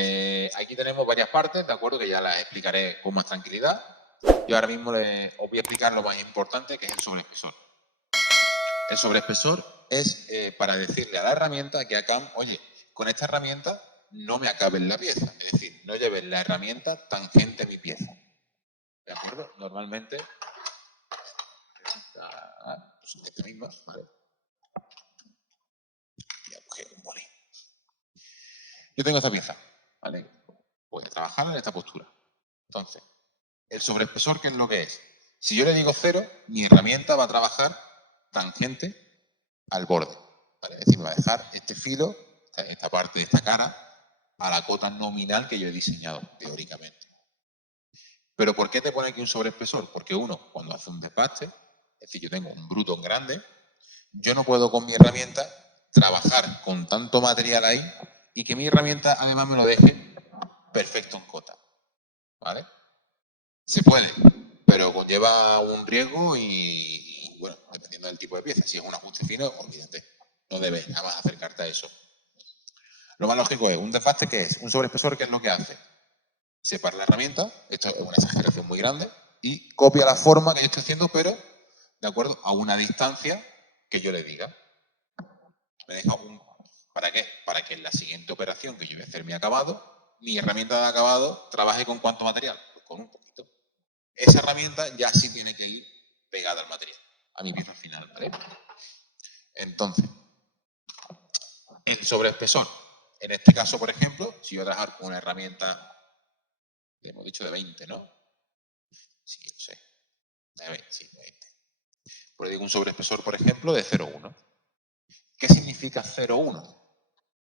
Pues aquí tenemos varias partes, ¿de acuerdo? Que ya las explicaré con más tranquilidad. Yo ahora mismo os voy a explicar lo más importante, que es el sobreespesor. El sobreespesor es para decirle a la herramienta que acá, oye, con esta herramienta no me acabes la pieza. Es decir, no lleves la herramienta tangente a mi pieza. ¿De acuerdo? Normalmente, pues esta misma, ¿vale? Voy a coger un boli. Yo tengo esta pieza, ¿vale? Voy a trabajar en esta postura. Entonces, el sobreespesor, ¿qué es lo que es? Si yo le digo 0, mi herramienta va a trabajar tangente al borde, ¿vale? Es decir, me va a dejar este filo, esta parte de esta cara, a la cota nominal que yo he diseñado, teóricamente. ¿Pero por qué te pone aquí un sobreespesor? Porque uno, cuando hace un desbaste, es decir, yo tengo un Bruton grande, yo no puedo con mi herramienta trabajar con tanto material ahí y que mi herramienta además me lo deje perfecto en cota, ¿vale? Se puede, pero conlleva un riesgo y, bueno, dependiendo del tipo de pieza. Si es un ajuste fino, olvídate. No debes nada más acercarte a eso. Lo más lógico es un desbaste, ¿qué es? Un sobreespesor, ¿qué es lo que hace? Separa la herramienta, esto es una exageración muy grande, y copia la forma que yo estoy haciendo, pero de acuerdo a una distancia que yo le diga. Me deja ¿para qué? Para que en la siguiente operación que yo voy a hacer mi acabado, mi herramienta de acabado trabaje con ¿cuánto material? Pues con un poquito. Esa herramienta ya sí tiene que ir pegada al material, a mi pieza final, ¿vale? Entonces, el sobreespesor. En este caso, por ejemplo, si yo voy a trabajar con una herramienta, le hemos dicho de 20, ¿no? Sí, no sé. De 20, sí, de 20. Pues le digo un sobreespesor, por ejemplo, de 0,1. ¿Qué significa 0,1?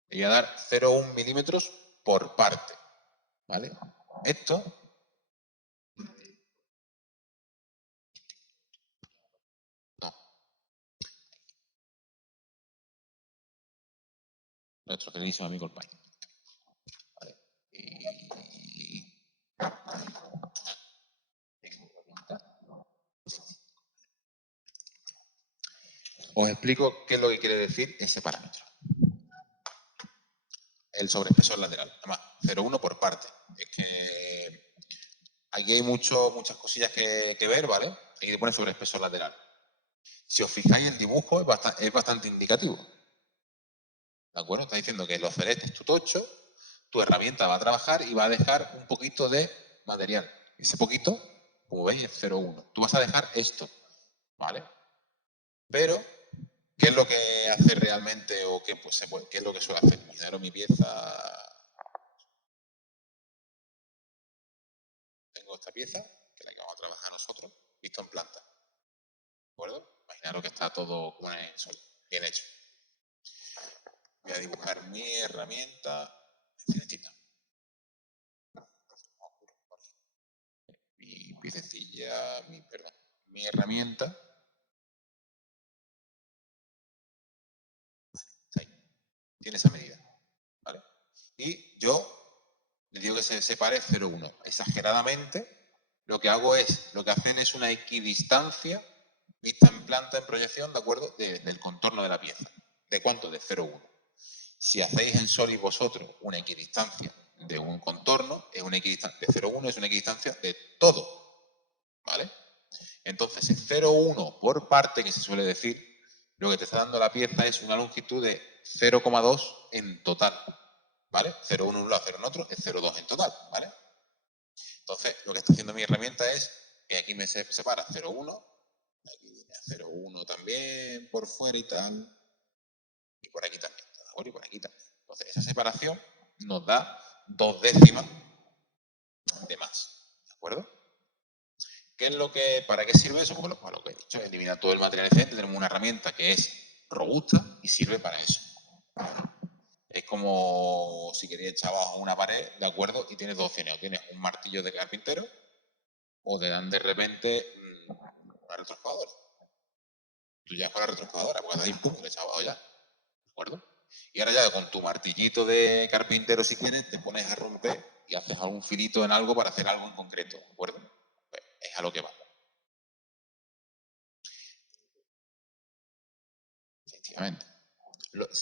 Le voy a dar 0,1 milímetros por parte, ¿vale? Esto no. Nuestro queridísimo amigo el Python. ¿Vale? Os explico qué es lo que quiere decir ese parámetro. El sobreespesor lateral. Además, 0,1 por parte. Es que aquí hay muchas cosillas que ver, ¿vale? Aquí te pone sobreespesor lateral. Si os fijáis, el dibujo es bastante indicativo. ¿De acuerdo? Está diciendo que los cerestes tu tocho, tu herramienta va a trabajar y va a dejar un poquito de material. Ese poquito, como veis, es 0,1. Tú vas a dejar esto, ¿vale? Pero, ¿qué es lo que hace realmente o qué, pues, qué es lo que suele hacer? Midaros mi pieza. Tengo esta pieza, que es la que vamos a trabajar nosotros, visto en planta. ¿De acuerdo? Imaginaros que está todo como en el sol, bien hecho. Voy a dibujar mi herramienta celestita. Mi piececilla, mi herramienta. Está ahí. Tiene esa medida. ¿Vale? Y yo le digo que se separe 0,1. Exageradamente, lo que hacen es una equidistancia vista en planta, en proyección, ¿de acuerdo? Del contorno de la pieza. ¿De cuánto? De 0,1. Si hacéis en Solid vosotros una equidistancia de un contorno, es una equidistancia de 0,1, es una equidistancia de todo, ¿vale? Entonces, el 0,1 por parte, que se suele decir, lo que te está dando la pieza es una longitud de 0,2 en total, ¿vale? 0,1 en un lado, 0 en otro, es 0,2 en total, ¿vale? Entonces, lo que está haciendo mi herramienta es que aquí me separa 0,1, aquí viene a 0,1 también por fuera y tal, y por aquí también, ¿de acuerdo? Y por aquí también. Entonces, esa separación nos da 2 décimas de más, ¿de acuerdo? ¿Para qué sirve eso? Bueno, para lo que he dicho, elimina todo el material excedente, tenemos una herramienta que es robusta y sirve para eso. Es como si querías echar abajo una pared, ¿de acuerdo? Y tienes dos opciones, o tienes un martillo de carpintero o te dan de repente una retroexcavadora. Tú ya con la retroexcavadora, porque ahí pum, le echas abajo ya, ¿de acuerdo? Y ahora ya con tu martillito de carpintero, si quieres, te pones a romper y haces algún filito en algo para hacer algo en concreto, ¿de acuerdo? Pues es a lo que va. Efectivamente.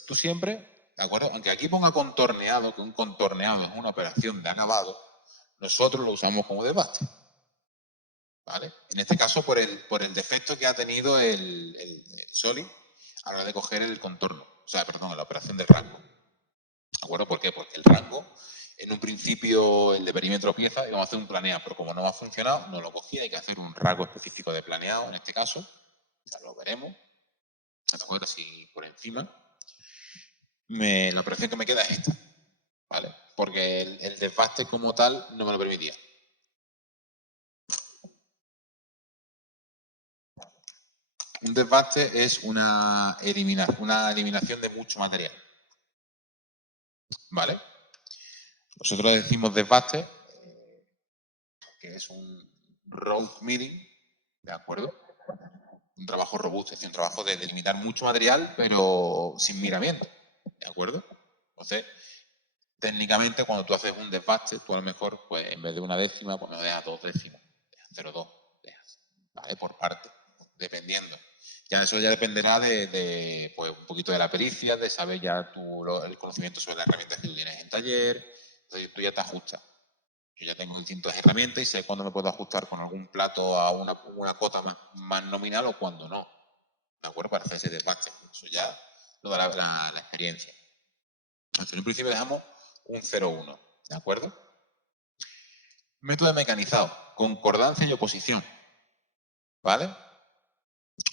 Tú siempre ¿de acuerdo? Aunque aquí ponga contorneado, que un contorneado es una operación de acabado, nosotros lo usamos como desbaste. ¿Vale? En este caso, por el defecto que ha tenido el Soli a la hora de coger el contorno. O sea, perdón, la operación de rango. ¿De acuerdo? ¿Por qué? Porque el rango, en un principio, el de perímetro pieza, íbamos a hacer un planeado, pero como no ha funcionado, no lo cogía, hay que hacer un rango específico de planeado, en este caso. Ya lo veremos. ¿De acuerdo? Así por encima. La operación que me queda es esta. ¿Vale? Porque el desbaste como tal no me lo permitía. Un desbaste es una eliminación de mucho material. ¿Vale? Nosotros decimos desbaste, que es un road milling, ¿de acuerdo? Un trabajo robusto, es decir, un trabajo de delimitar mucho material, pero sin miramiento, ¿de acuerdo? Entonces, técnicamente, cuando tú haces un desbaste, tú a lo mejor, pues en vez de una décima, pues no dejas 2 décimas, dejas 0,2, dejas, ¿vale? Por parte, dependiendo. Ya eso ya dependerá pues, un poquito de la pericia, de saber ya el conocimiento sobre las herramientas que tú tienes en taller, entonces tú ya te ajustas. Yo ya tengo distintas herramientas y sé cuándo me puedo ajustar con algún plato a una cota más nominal o cuándo no. ¿De acuerdo? Para hacer ese desbaste. Eso ya lo da la experiencia. Entonces, en un principio dejamos un 0,1. ¿De acuerdo? Método mecanizado. Concordancia y oposición. ¿Vale?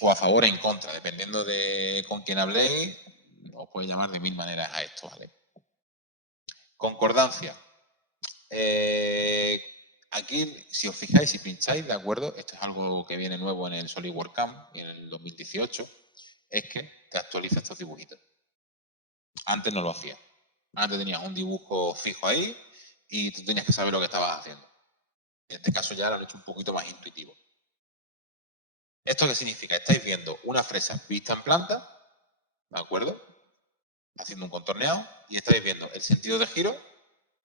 O a favor o en contra. Dependiendo de con quién habléis, os puede llamar de 1000 maneras a esto. ¿Vale? Concordancia. Aquí, si os fijáis, si pincháis, ¿de acuerdo? Esto es algo que viene nuevo en el SolidWorks Camp, en el 2018, es que te actualiza estos dibujitos. Antes no lo hacía. Antes tenías un dibujo fijo ahí y tú tenías que saber lo que estabas haciendo. En este caso ya lo han hecho un poquito más intuitivo. ¿Esto qué significa? Estáis viendo una fresa vista en planta, ¿de acuerdo? Haciendo un contorneado y estáis viendo el sentido de giro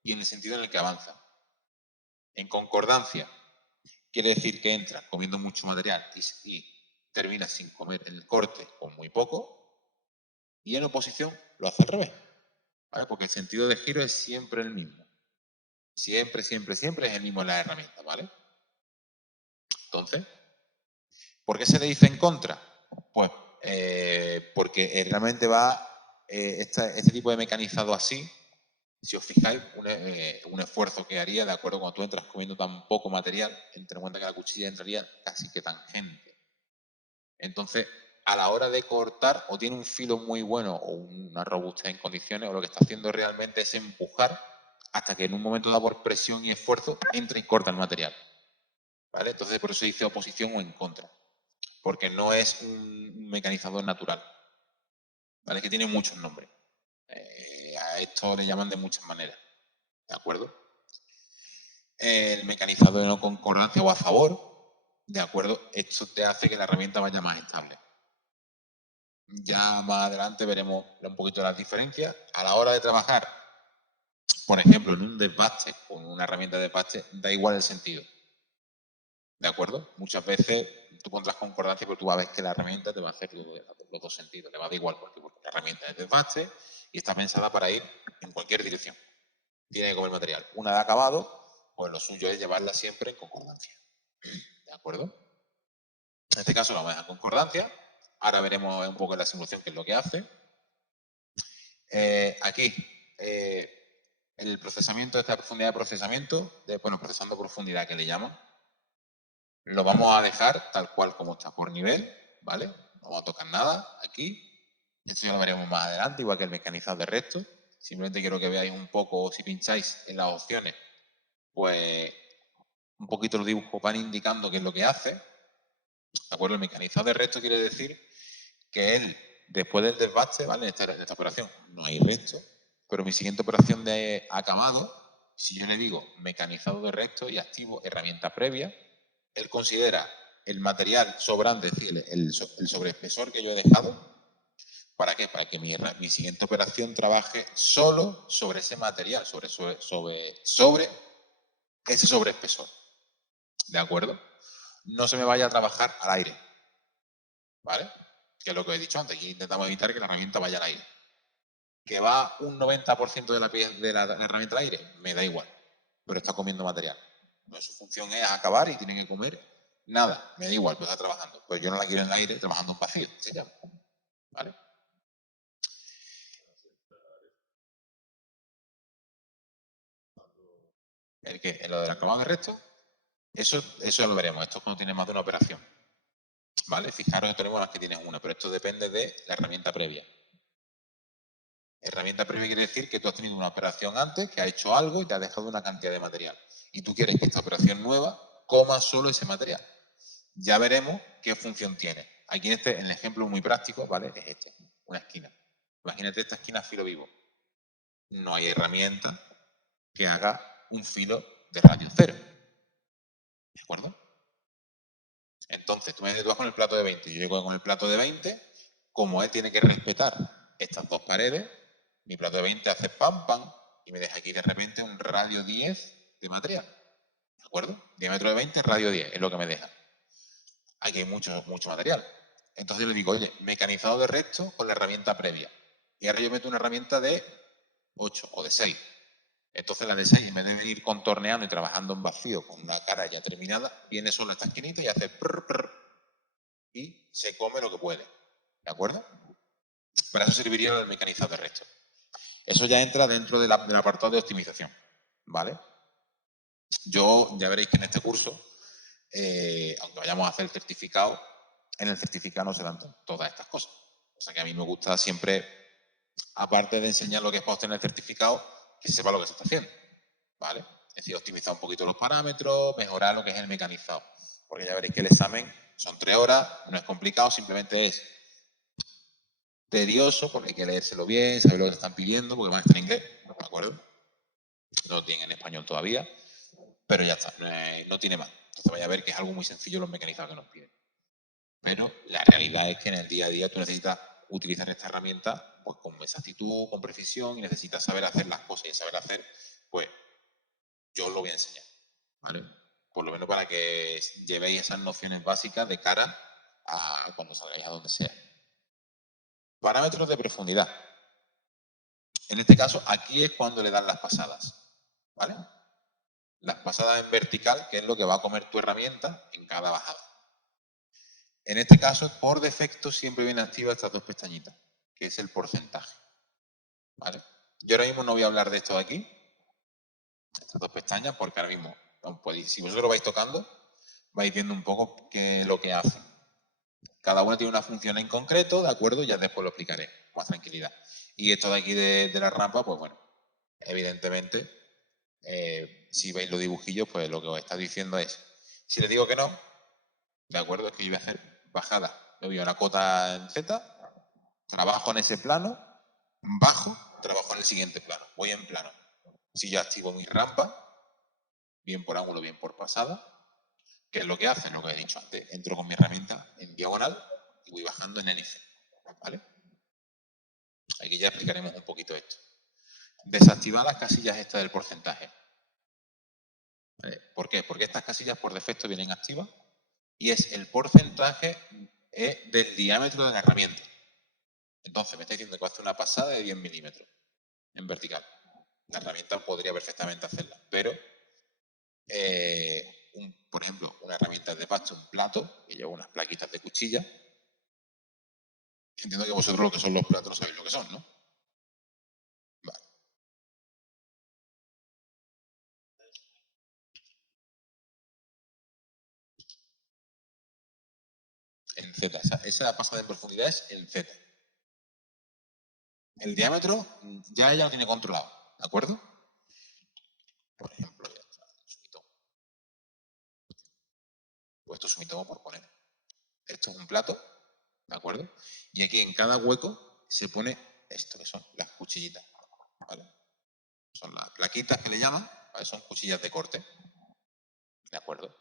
y en el sentido en el que avanza. En concordancia, quiere decir que entra comiendo mucho material y termina sin comer el corte con muy poco. Y en oposición lo hace al revés. ¿Vale? Porque el sentido de giro es siempre el mismo. Siempre, siempre, siempre es el mismo en la herramienta, ¿vale? Entonces, ¿por qué se le dice en contra? Pues porque realmente este tipo de mecanizado así, si os fijáis, un esfuerzo que haría, de acuerdo, cuando tú entras comiendo tan poco material, ten en cuenta que la cuchilla entraría casi que tangente. Entonces, a la hora de cortar, o tiene un filo muy bueno o una robustez en condiciones, o lo que está haciendo realmente es empujar hasta que en un momento dado por presión y esfuerzo entra y corta el material. ¿Vale? Entonces, por eso se dice oposición o en contra. Porque no es un mecanizador natural. ¿Vale? Que tiene muchos nombres. A esto le llaman de muchas maneras. ¿De acuerdo? El mecanizador de no concordancia o a favor, ¿de acuerdo? Esto te hace que la herramienta vaya más estable. Ya más adelante veremos un poquito las diferencias. A la hora de trabajar, por ejemplo, en un desbaste, con una herramienta de desbaste, da igual el sentido. ¿De acuerdo? Muchas veces tú pondrás concordancia, pero tú vas a ver que la herramienta te va a hacer los dos sentidos. Le va a dar igual porque la herramienta es desbaste y está pensada para ir en cualquier dirección. Tiene que comer material. Una de acabado, pues lo suyo es llevarla siempre en concordancia. ¿De acuerdo? En este caso la vamos a dejar concordancia. Ahora veremos un poco en la simulación qué es lo que hace. Aquí, el procesamiento, esta profundidad de procesamiento, procesando profundidad que le llaman, lo vamos a dejar tal cual como está, por nivel, ¿vale? No vamos a tocar nada aquí. Esto ya lo veremos más adelante, igual que el mecanizado de resto. Simplemente quiero que veáis un poco, si pincháis en las opciones, pues un poquito los dibujos van indicando qué es lo que hace. ¿De acuerdo? El mecanizado de resto quiere decir que él, después del desbaste, ¿vale? En esta operación no hay resto, pero mi siguiente operación de acabado, si yo le digo mecanizado de resto y activo herramienta previa, él considera el material sobrante, es decir, el sobreespesor que yo he dejado. ¿Para qué? Para que mi siguiente operación trabaje solo sobre ese material, sobre ese sobreespesor. ¿De acuerdo? No se me vaya a trabajar al aire. ¿Vale? Que es lo que he dicho antes. Aquí intentamos evitar que la herramienta vaya al aire. ¿Que va un 90% de la herramienta al aire? Me da igual, pero está comiendo material. Pues su función es acabar y tiene que comer nada, me da igual, pero está trabajando. Pues yo no la quiero en el aire trabajando en vacío, se llama. ¿Vale? ¿El qué? ¿En lo del acabado de resto? Eso ya lo veremos. Esto es cuando tienes más de una operación. ¿Vale? Fijaros que tenemos las que tienes una, pero esto depende de la herramienta previa. Herramienta previa quiere decir que tú has tenido una operación antes, que ha hecho algo y te ha dejado una cantidad de material. Y tú quieres que esta operación nueva coma solo ese material. Ya veremos qué función tiene. Aquí en el ejemplo muy práctico, ¿vale? Es este, una esquina. Imagínate esta esquina filo vivo. No hay herramienta que haga un filo de radio cero. ¿De acuerdo? Entonces, tú vas con el plato de 20, yo llego con el plato de 20, como él tiene que respetar estas dos paredes, mi plato de 20 hace pam, pam, y me deja aquí de repente un radio 10 de material. ¿De acuerdo? Diámetro de 20, radio 10, es lo que me deja. Aquí hay mucho material. Entonces yo le digo, oye, mecanizado de resto con la herramienta previa. Y ahora yo meto una herramienta de 8 o de 6. Entonces la de 6, en vez de venir contorneando y trabajando en vacío con una cara ya terminada, viene solo esta esquinita y hace prr, prr, y se come lo que puede. ¿De acuerdo? Para eso serviría el mecanizado de resto. Eso ya entra dentro del apartado de optimización. ¿Vale? Yo, ya veréis que en este curso, aunque vayamos a hacer el certificado, en el certificado no se dan todas estas cosas. O sea que a mí me gusta siempre, aparte de enseñar lo que es para obtener el certificado, que se sepa lo que se está haciendo. ¿Vale? Es decir, optimizar un poquito los parámetros, mejorar lo que es el mecanizado. Porque ya veréis que el examen son 3 horas, no es complicado, simplemente es tedioso, porque hay que leérselo bien, saber lo que te están pidiendo, porque van a estar en inglés, ¿de acuerdo? No lo tienen en español todavía, pero ya está, no tiene más. Entonces vaya a ver que es algo muy sencillo los mecanizados que nos piden. Pero la realidad es que en el día a día tú necesitas utilizar esta herramienta pues con exactitud, con precisión, y necesitas saber hacer las cosas. Y saber hacer, pues yo os lo voy a enseñar, ¿vale? Por lo menos para que llevéis esas nociones básicas de cara a cuando salgáis a donde sea. Parámetros de profundidad. En este caso, aquí es cuando le dan las pasadas, ¿vale? Las pasadas en vertical, que es lo que va a comer tu herramienta en cada bajada. En este caso, por defecto, siempre viene activa estas dos pestañitas, que es el porcentaje, ¿vale? Yo ahora mismo no voy a hablar de esto de aquí, estas dos pestañas, porque ahora mismo, si vosotros lo vais tocando, vais viendo un poco qué es lo que hace. Cada una tiene una función en concreto, ¿de acuerdo? Ya después lo explicaré con más tranquilidad. Y esto de aquí de la rampa, pues bueno, evidentemente, si veis los dibujillos, pues lo que os está diciendo es, si les digo que no, ¿de acuerdo? Es que yo voy a hacer bajada. Me voy a una cota en Z, trabajo en ese plano, bajo, trabajo en el siguiente plano, voy en plano. Si yo activo mi rampa, bien por ángulo, bien por pasada, ¿qué es lo que hace? Lo que he dicho antes, entro con mi herramienta en diagonal y voy bajando en NC, ¿vale? Aquí ya explicaremos un poquito esto. Desactivar las casillas estas del porcentaje. ¿Vale? ¿Por qué? Porque estas casillas por defecto vienen activas y es el porcentaje del diámetro de la herramienta. Entonces me está diciendo que hace una pasada de 10 milímetros en vertical. La herramienta podría perfectamente hacerla, pero por ejemplo, una herramienta de pasto, un plato, que lleva unas plaquitas de cuchilla. Entiendo que vosotros lo que son los platos no sabéis lo que son, ¿no? Vale. En Z, esa pasada en profundidad es en Z. El diámetro ya ella lo tiene controlado, ¿de acuerdo? Por ejemplo, ya está, Sumitomo. Pues esto es Sumitomo por poner. Esto es un plato, ¿de acuerdo? Y aquí en cada hueco se pone esto, que son las cuchillitas, ¿vale? Son las plaquitas que le llaman, ¿vale? Son cuchillas de corte, ¿de acuerdo?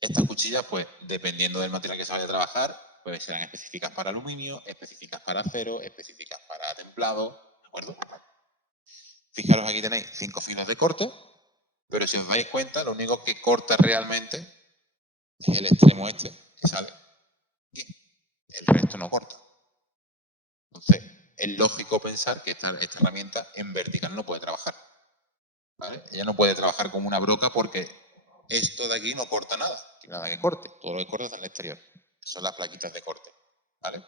Estas cuchillas, pues, dependiendo del material que se vaya a trabajar, pues serán específicas para aluminio, específicas para acero, específicas para templado, ¿de acuerdo? Fijaros, aquí tenéis 5 filos de corte, pero si os dais cuenta, lo único que corta realmente es el extremo este, que sale aquí. El resto no corta. Entonces, es lógico pensar que esta herramienta en vertical no puede trabajar. ¿Vale? Ella no puede trabajar como una broca porque esto de aquí no corta nada. Tiene nada que corte. Todo lo que corta está en el exterior. Son las plaquitas de corte. ¿Vale?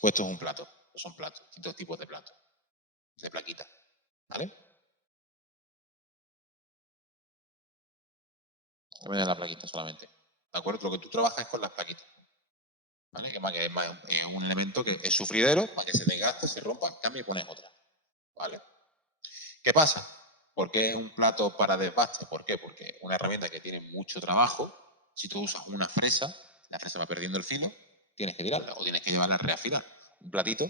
Pues esto es un plato. Estos son platos. Distintos tipos de platos. De plaquita. ¿Vale? Que me da la plaquita solamente. ¿De acuerdo? Lo que tú trabajas es con las plaquitas. ¿Vale? Que es un elemento que es sufridero para que se desgaste, se rompa, cambie y pones otra. ¿Vale? ¿Qué pasa? ¿Por qué es un plato para desbaste? ¿Por qué? Porque es una herramienta que tiene mucho trabajo. Si tú usas una fresa, la fresa va perdiendo el filo, tienes que tirarla o tienes que llevarla a reafilar. Un platito.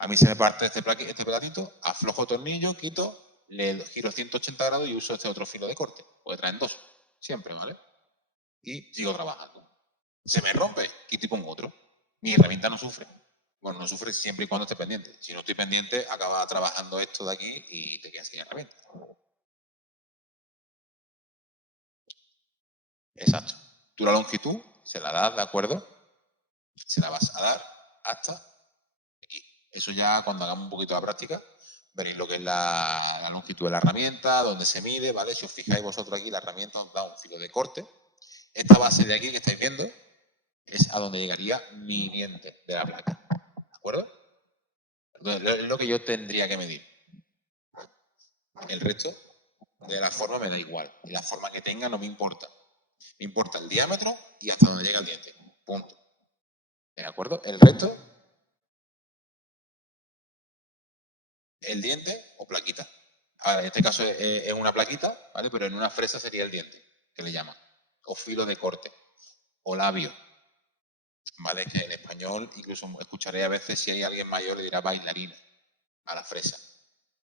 A mí se me parte este platito, aflojo tornillo, quito, le giro 180 grados y uso este otro filo de corte. Porque traen dos, siempre, ¿vale? Y sigo trabajando. Se me rompe, quito y pongo otro. Mi herramienta no sufre. Bueno, no sufre siempre y cuando esté pendiente. Si no estoy pendiente, acaba trabajando esto de aquí y te quedas sin herramienta. Exacto. Tú la longitud se la das, ¿de acuerdo? Se la vas a dar hasta aquí. Eso ya cuando hagamos un poquito la práctica, veréis lo que es la longitud de la herramienta, dónde se mide, ¿vale? Si os fijáis vosotros aquí, la herramienta os da un filo de corte. Esta base de aquí que estáis viendo es a donde llegaría mi diente de la placa. ¿De acuerdo? Entonces, es lo que yo tendría que medir. El resto de la forma me da igual. Y la forma que tenga no me importa. Me importa el diámetro y hasta donde llega el diente. Punto. ¿De acuerdo? El resto, el diente o plaquita. Ahora, en este caso es una plaquita, ¿vale? Pero en una fresa sería el diente, que le llaman. O filo de corte. O labio. ¿Vale? Que en español incluso escucharé a veces si hay alguien mayor le dirá bailarina a la fresa.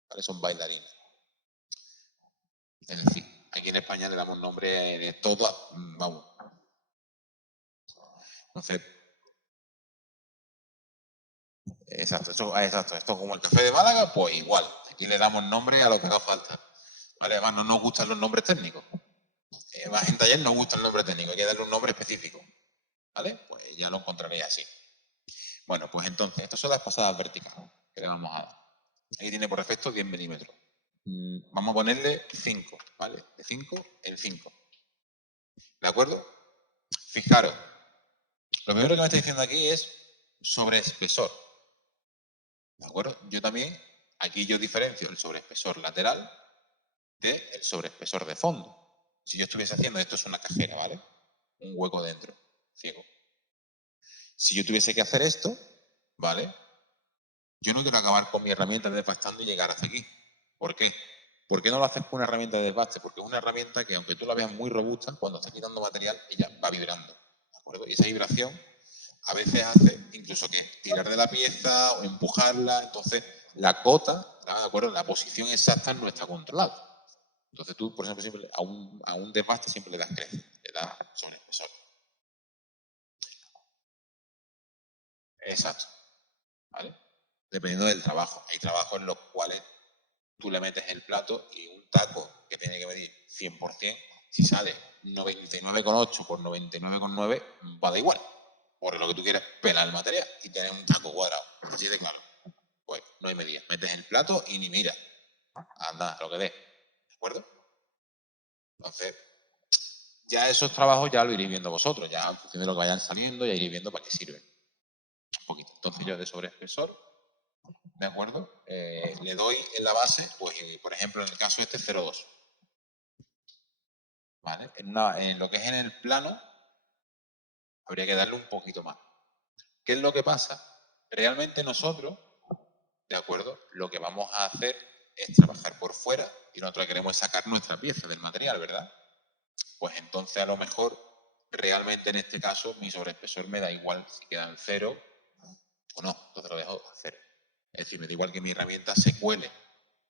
¿Vale? Son bailarinas. Es decir, aquí en España le damos nombre de todas, vamos. Entonces, exacto, exacto. Esto como el café de Málaga, pues igual. Aquí le damos nombre a lo que haga falta. ¿Vale? Además, no nos gustan los nombres técnicos. Más en taller no gusta el nombre técnico, hay que darle un nombre específico. ¿Vale? Pues ya lo encontraréis así. Bueno, pues entonces, estas son las pasadas verticales que le vamos a dar. Aquí tiene por defecto 10 milímetros. Vamos a ponerle 5, ¿vale? De 5 en 5. ¿De acuerdo? Fijaros, lo primero que me está diciendo aquí es sobre espesor. ¿De acuerdo? Yo también, aquí yo diferencio el sobreespesor lateral del sobreespesor de fondo. Si yo estuviese haciendo, esto es una cajera, ¿vale? Un hueco dentro, ciego. Si yo tuviese que hacer esto, ¿vale? Yo no quiero acabar con mi herramienta desbastando y llegar hasta aquí. ¿Por qué? ¿Por qué no lo haces con una herramienta de desbaste? Porque es una herramienta que, aunque tú la veas muy robusta, cuando estás quitando material, ella va vibrando. ¿De acuerdo? Y esa vibración a veces hace incluso que tirar de la pieza o empujarla. Entonces, la cota, ¿de acuerdo? La posición exacta no está controlada. Entonces tú, por ejemplo, siempre a un desbaste siempre le das crece, le das sobreespesor. Exacto. ¿Vale? Dependiendo del trabajo. Hay trabajos en los cuales tú le metes el plato y un taco que tiene que medir 100%, si sale 99,8 por 99,9, va da igual. Porque lo que tú quieres es pelar el material y tener un taco cuadrado. Así de claro. Pues no hay medida. Metes el plato y ni mira. Anda, lo que dé. ¿De acuerdo? Entonces, ya esos trabajos ya lo iréis viendo vosotros. Ya en función de lo que vayan saliendo, ya iréis viendo para qué sirven. Un poquito. Entonces yo de sobreespesor, ¿de acuerdo? Le doy en la base, pues por ejemplo en el caso este 0,2. ¿Vale? En lo que es en el plano, habría que darle un poquito más. ¿Qué es lo que pasa? Realmente nosotros, ¿de acuerdo? Lo que vamos a hacer es trabajar por fuera y nosotros queremos sacar nuestra pieza del material, ¿verdad? Pues entonces a lo mejor, realmente en este caso, mi sobreespesor me da igual si queda en 0 o no, entonces lo dejo a 0. Es decir, me da igual que mi herramienta se cuele.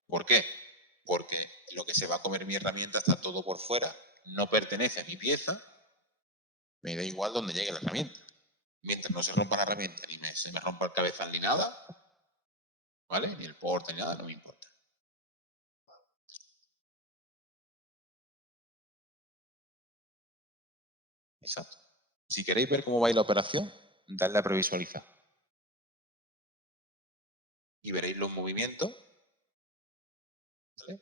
¿Por qué? Porque lo que se va a comer mi herramienta está todo por fuera, no pertenece a mi pieza, me da igual donde llegue la herramienta. Mientras no se rompa la herramienta, ni se me rompa el cabezal ni nada, ¿vale? Ni el porte ni nada, no me importa. Exacto. Si queréis ver cómo va a ir la operación, dadle a previsualizar. y veréis los movimientos, ¿vale?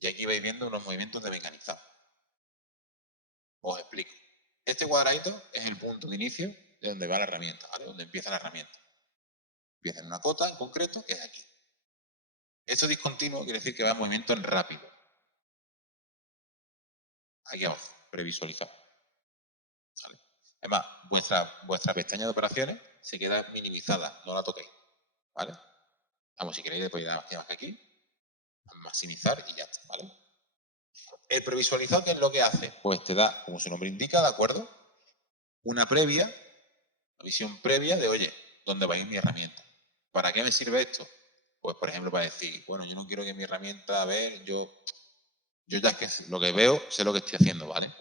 Y aquí vais viendo unos movimientos de mecanizado. Os explico. Este cuadradito es el punto de inicio de donde va la herramienta, ¿vale? Donde empieza la herramienta. Empieza en una cota en concreto, que es aquí. Esto discontinuo quiere decir que va en movimiento en rápido. Aquí abajo, previsualizado. ¿Vale? Además, vuestra pestaña de operaciones se queda minimizada, no la toquéis. ¿Vale? Vamos, si queréis, podéis dar más que aquí, maximizar y ya está, ¿vale? El previsualizado, ¿qué es lo que hace? Pues te da, como su nombre indica, ¿de acuerdo? Una previa, una visión previa de, oye, ¿dónde va a ir mi herramienta? ¿Para qué me sirve esto? Pues, por ejemplo, para decir, bueno, yo no quiero que mi herramienta, a ver, yo ya que lo que veo, sé lo que estoy haciendo, ¿vale?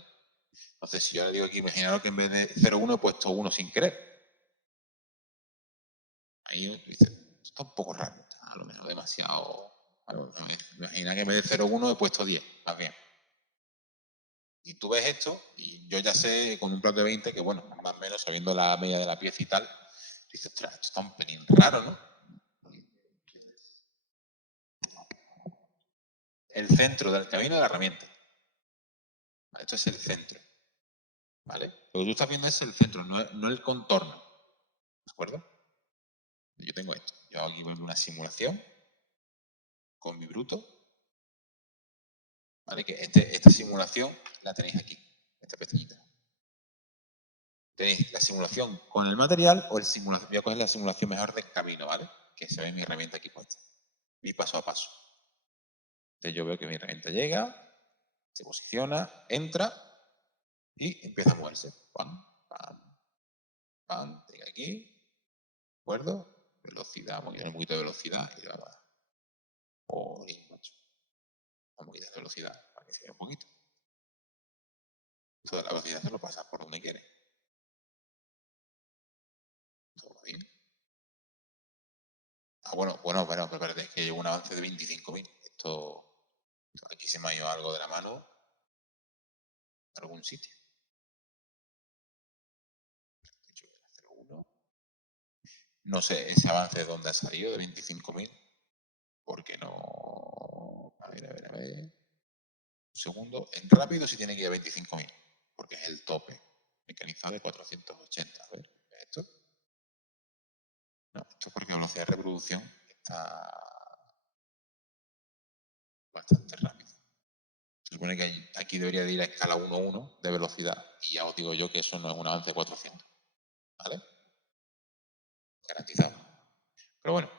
Entonces, si yo le digo aquí, imaginaros que en vez de 0,1 he puesto 1 sin querer. Ahí dice, está un poco raro, a lo mejor demasiado. Imagina que en vez de 0,1 he puesto 10, más bien. Y tú ves esto, y yo ya sé con un plato de 20 que, bueno, más o menos sabiendo la media de la pieza y tal, dices, ostras, esto está un pelín raro, ¿no? El centro del camino de la herramienta. ¿Vale? Esto es el centro. ¿Vale? Lo que tú estás viendo es el centro, no el contorno. ¿De acuerdo? Yo tengo esto. Yo aquí voy a una simulación con mi bruto. ¿Vale? Que esta simulación la tenéis aquí, esta pestañita. Tenéis la simulación con el material o voy a coger la simulación mejor del camino, ¿vale? Que se ve mi herramienta aquí puesta. Mi paso a paso. Entonces yo veo que mi herramienta llega, se posiciona, entra y empieza a moverse. Pam, pam, pam, llega aquí, ¿de acuerdo? Velocidad, vamos a un poquito de velocidad y va a un poquito de velocidad para que se vea un poquito. Toda la velocidad se lo pasa por donde quiere. Todo va bien. Ah, bueno, pero espérate, es que llevo un avance de 25.000. Esto aquí se me ha ido algo de la mano en algún sitio. No sé ese avance de dónde ha salido de 25.000. Porque no. A ver. Un segundo. En rápido sí tiene que ir a 25.000. Porque es el tope. Mecanizado de 480. A ver, esto. No, esto es porque la velocidad de reproducción está bastante rápido. Se supone que aquí debería de ir a escala 1:1 de velocidad. Y ya os digo yo que eso no es un avance de 400. ¿Vale? Garantizado. Pero bueno,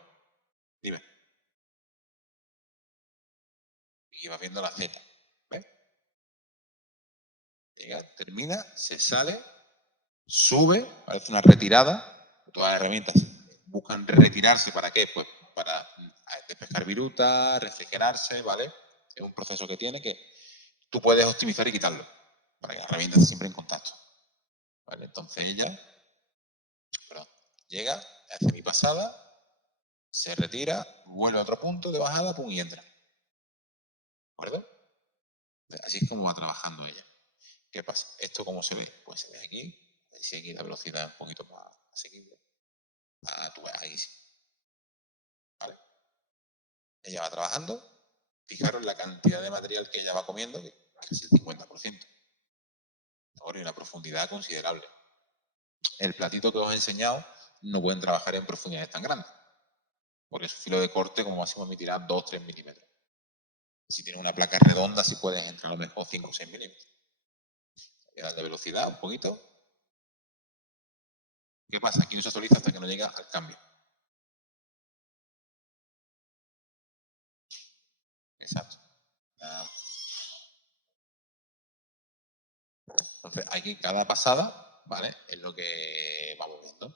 dime. Y vas viendo la Z. ¿Ves? Llega, termina, se sale, sube, parece una retirada. Todas las herramientas buscan retirarse, ¿para qué? Pues para despescar viruta, refrigerarse, ¿vale? Es un proceso que tiene que tú puedes optimizar y quitarlo, para que la herramienta esté siempre en contacto. ¿Vale? Entonces ella, llega, hace mi pasada, se retira, vuelve a otro punto de bajada, pum, y entra. ¿De acuerdo? Así es como va trabajando ella. ¿Qué pasa? ¿Esto cómo se ve? Pues se ve aquí, si aquí la velocidad es un poquito más asequible. Tú ves ahí sí. ¿Vale? Ella va trabajando, fijaros la cantidad de material que ella va comiendo, que es casi el 50%. Ahora hay una profundidad considerable. El platito que os he enseñado no pueden trabajar en profundidades tan grandes, porque su filo de corte como máximo emitirá 2-3 milímetros. Si tienes una placa redonda, sí puedes entrar a lo mejor 5 o 6 milímetros. Voy a darle velocidad un poquito. ¿Qué pasa? Aquí no se actualiza hasta que no llega al cambio. Exacto. Entonces, aquí cada pasada, ¿vale? Es lo que vamos viendo.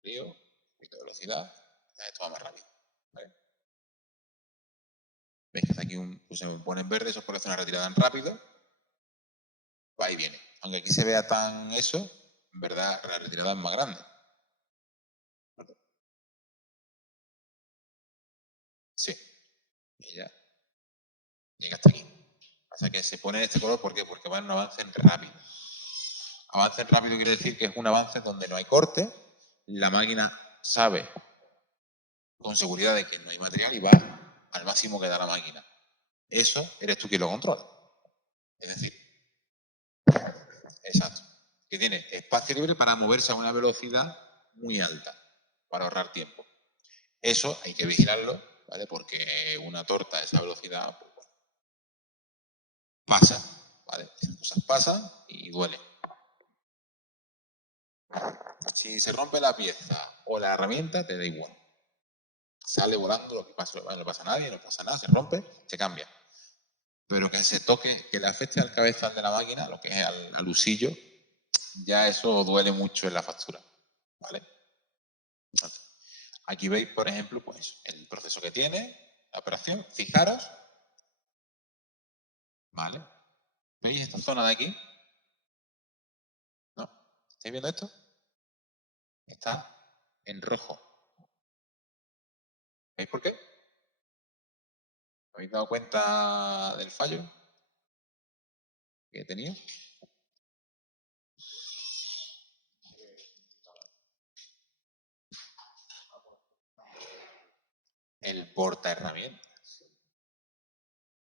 Frío, un poquito de velocidad, esto va más rápido. ¿Vale? ¿Veis que hace aquí se me pone en verde? Eso es por hacer una retirada en rápido. Va y viene. Aunque aquí se vea tan eso, en verdad la retirada es más grande. Sí. Y ya. Llega hasta aquí. Pasa que se pone en este color, ¿por qué? Porque va en un avance rápido. Avance rápido quiere decir que es un avance donde no hay corte, la máquina sabe con seguridad de que no hay material y va al máximo que da la máquina. Eso eres tú quien lo controla. Es decir, exacto, que tiene espacio libre para moverse a una velocidad muy alta, para ahorrar tiempo. Eso hay que vigilarlo, ¿vale? Porque una torta a esa velocidad, pues, bueno, pasa, ¿vale? Esas cosas pasan y duele. Si se rompe la pieza o la herramienta, te da igual. Sale volando, lo que pasa, no pasa a nadie, no pasa nada, se rompe, se cambia. Pero que se toque, que le afecte al cabezal de la máquina, lo que es al usillo, ya eso duele mucho en la factura, ¿vale? Aquí veis, por ejemplo, pues el proceso que tiene, la operación. Fijaros, ¿vale? ¿Veis esta zona de aquí? ¿No? ¿Estáis viendo esto? Está en rojo. ¿Veis por qué? ¿Os habéis dado cuenta del fallo que tenía? El portaherramientas.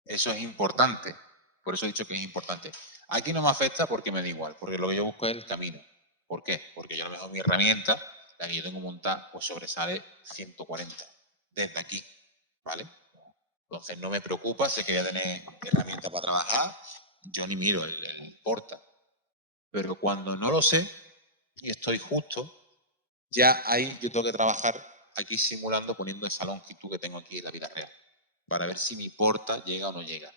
Eso es importante. Por eso he dicho que es importante. Aquí no me afecta porque me da igual, porque lo que yo busco es el camino. ¿Por qué? Porque yo a lo mejor mi herramienta, la que yo tengo montada, pues sobresale 140 desde aquí, ¿vale? Entonces no me preocupa, sé que voy a tener herramientas para trabajar, yo ni miro el porta. Pero cuando no lo sé y estoy justo, ya ahí yo tengo que trabajar aquí simulando, poniendo esa longitud que tengo aquí en la vida real, para ver si mi porta llega o no llega.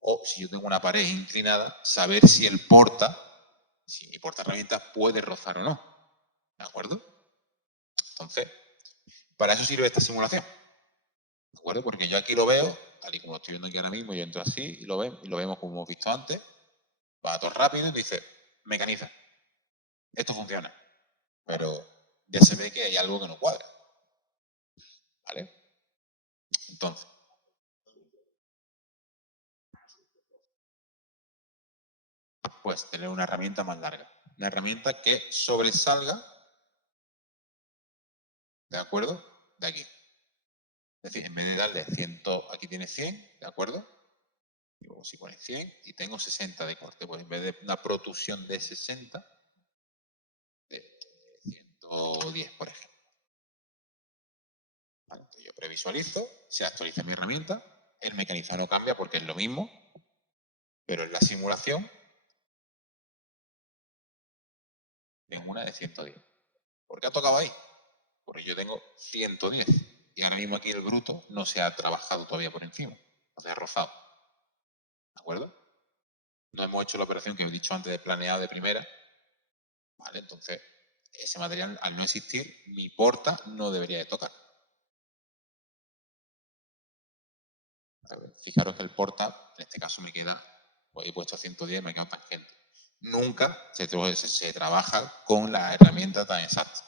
O si yo tengo una pared inclinada, saber si el porta, si mi porta herramientas puede rozar o no. ¿De acuerdo? Entonces, para eso sirve esta simulación. ¿De acuerdo? Porque yo aquí lo veo, tal y como lo estoy viendo aquí ahora mismo, yo entro así y lo vemos como hemos visto antes, va todo rápido y dice, mecaniza. Esto funciona. Pero ya se ve que hay algo que no cuadra. ¿Vale? Entonces, pues tener una herramienta más larga. Una herramienta que sobresalga, ¿de acuerdo? De aquí. Es decir, en vez de darle 100, aquí tiene 100, ¿de acuerdo? Y luego si pone 100 y tengo 60 de corte, pues en vez de una protrusión de 60, de 110, por ejemplo. ¿Vale? Entonces yo previsualizo, se actualiza mi herramienta, el mecanizado no cambia porque es lo mismo, pero en la simulación tengo una de 110. ¿Por qué ha tocado ahí? Porque yo tengo 110 y ahora mismo aquí el bruto no se ha trabajado todavía por encima, no se ha rozado. ¿De acuerdo? No hemos hecho la operación que he dicho antes de planeado de primera. ¿Vale? Entonces, ese material, al no existir, mi porta no debería de tocar. Fijaros que el porta, en este caso me queda, pues he puesto 110, me queda tangente. Nunca se trabaja con la herramienta tan exacta.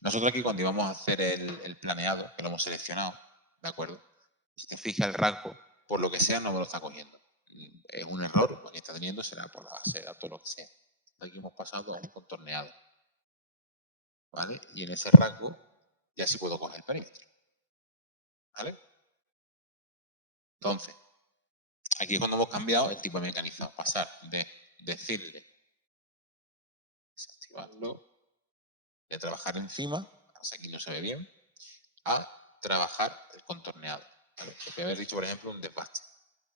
Nosotros aquí cuando íbamos a hacer el planeado, que lo hemos seleccionado, ¿de acuerdo? Si te fijas el rango, por lo que sea, no me lo está cogiendo. Es un error, lo que está teniendo será por la base de datos, lo que sea. Aquí hemos pasado a un contorneado. ¿Vale? Y en ese rango ya sí puedo coger el perímetro. ¿Vale? Entonces, aquí es cuando hemos cambiado el tipo de mecanizado. Pasar de decirle, desactivarlo, de trabajar encima, aquí no se ve bien, a trabajar el contorneado. ¿Vale? Porque haber dicho, por ejemplo, un desbaste.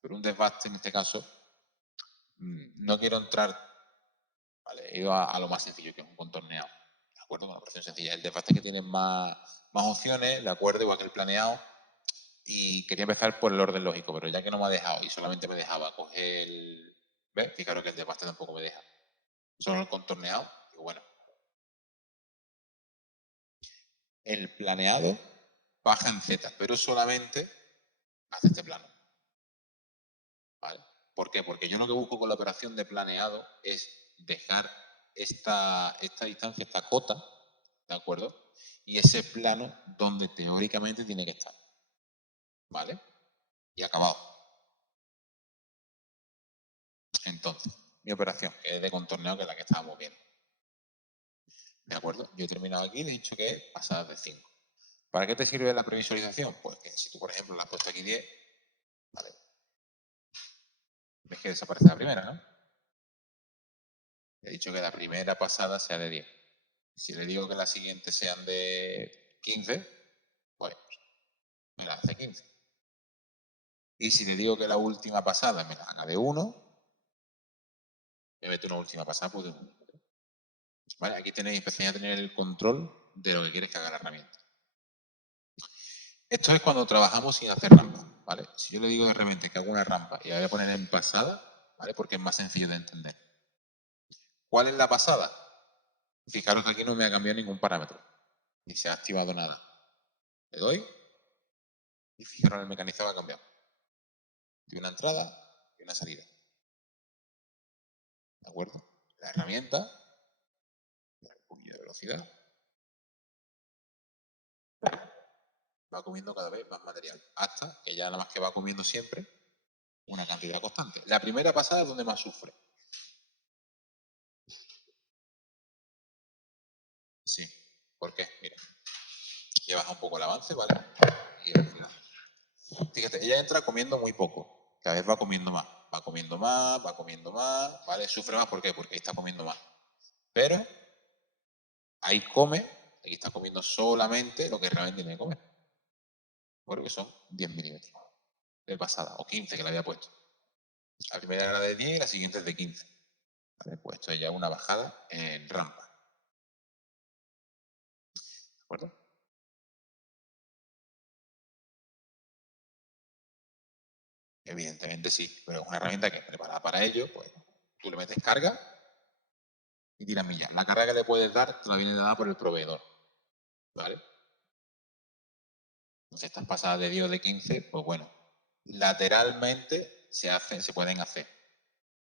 Pero un desbaste en este caso, no quiero entrar, ¿vale? He ido a lo más sencillo, que es un contorneado. ¿De acuerdo? Una operación sencilla. El desbaste que tiene más opciones, ¿de acuerdo? Igual que el planeado. Y quería empezar por el orden lógico, pero ya que no me ha dejado y solamente me dejaba coger el... ¿Ves? Fijaros que el desbaste tampoco me deja. Solo el contorneado. Y bueno. El planeado baja en Z, pero solamente hace este plano. ¿Vale? ¿Por qué? Porque yo lo que busco con la operación de planeado es dejar esta distancia, esta cota, ¿de acuerdo? Y ese plano donde teóricamente tiene que estar. ¿Vale? Y acabado. Entonces, mi operación, que es de contorneo, que es la que estábamos viendo. ¿De acuerdo? Yo he terminado aquí y he dicho que es pasadas de 5. ¿Para qué te sirve la previsualización? Pues que si tú, por ejemplo, le has puesto aquí 10, ¿vale? Ves que desaparece la primera, ¿no? He dicho que la primera pasada sea de 10. Si le digo que las siguientes sean de 15, pues me la hace 15. Y si le digo que la última pasada me la haga de 1, me mete una última pasada pues de 1. ¿Vale? Aquí tenéis, empecéis a tener el control de lo que quieres que haga la herramienta. Esto es cuando trabajamos sin hacer rampa, ¿vale? Si yo le digo de repente que hago una rampa y la voy a poner en pasada, ¿vale? Porque es más sencillo de entender. ¿Cuál es la pasada? Fijaros que aquí no me ha cambiado ningún parámetro, ni se ha activado nada. Le doy y fijaros el mecanizado ha cambiado. Tiene una entrada y una salida. ¿De acuerdo? La herramienta, un poquillo de velocidad, va comiendo cada vez más material, hasta que ya nada más que va comiendo siempre una cantidad constante. La primera pasada es donde más sufre. Sí. ¿Por qué? Mira. Ya baja un poco el avance, ¿vale? Y fíjate, ella entra comiendo muy poco. Cada vez va comiendo más. Va comiendo más, va comiendo más, ¿vale? Sufre más, ¿por qué? Porque ahí está comiendo más. Pero ahí come, aquí está comiendo solamente lo que realmente tiene que comer. Porque son 10 milímetros de pasada, o 15 que le había puesto. La primera era de 10 y la siguiente es de 15. ¿Vale? Pues esto es ya una bajada en rampa. ¿De acuerdo? Evidentemente sí, pero es una herramienta que es preparada para ello, pues tú le metes carga y tiras millas. La carga que le puedes dar te la viene dada por el proveedor, ¿vale? Entonces estas pasadas de 10 o de 15, pues bueno, lateralmente se pueden hacer.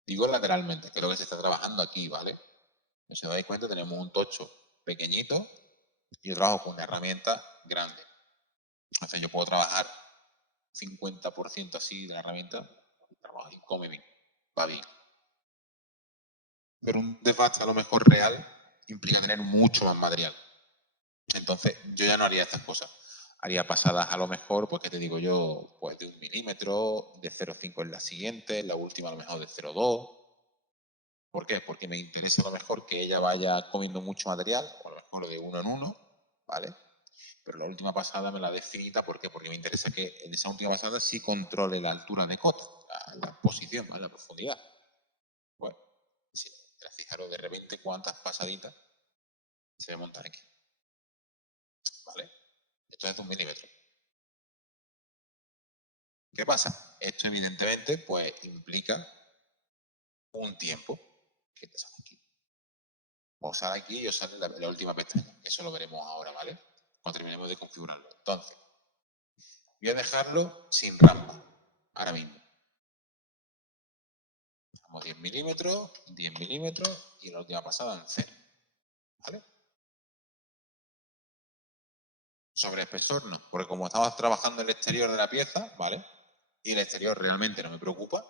Digo lateralmente, que es lo que se está trabajando aquí, ¿vale? Si os dais cuenta, tenemos un tocho pequeñito y yo trabajo con una herramienta grande. Entonces yo puedo trabajar 50% así de la herramienta, trabajo y come bien, va bien. Pero un desbaste a lo mejor real implica tener mucho más material. Entonces yo ya no haría estas cosas. Haría pasadas a lo mejor, pues que te digo yo, pues de 1 milímetro, de 0,5 en la siguiente, la última a lo mejor de 0,2. ¿Por qué? Porque me interesa a lo mejor que ella vaya comiendo mucho material, o a lo mejor de 1 en 1, ¿vale? Pero la última pasada me la dé finita, ¿por qué? Porque me interesa que en esa última pasada sí controle la altura de cota, la posición, ¿vale? La profundidad. Bueno, sí, fijaros de repente cuántas pasaditas se me montan aquí. ¿Vale? Esto es de 1 milímetro. ¿Qué pasa? Esto evidentemente pues implica un tiempo que te sale aquí. O sale aquí y os sale la última pestaña. Eso lo veremos ahora, ¿vale? Cuando terminemos de configurarlo. Entonces, voy a dejarlo sin rampa. Ahora mismo. Damos 10 milímetros y la última pasada en 0. ¿Vale? Sobre espesor no, porque como estamos trabajando el exterior de la pieza, ¿vale? Y el exterior realmente no me preocupa.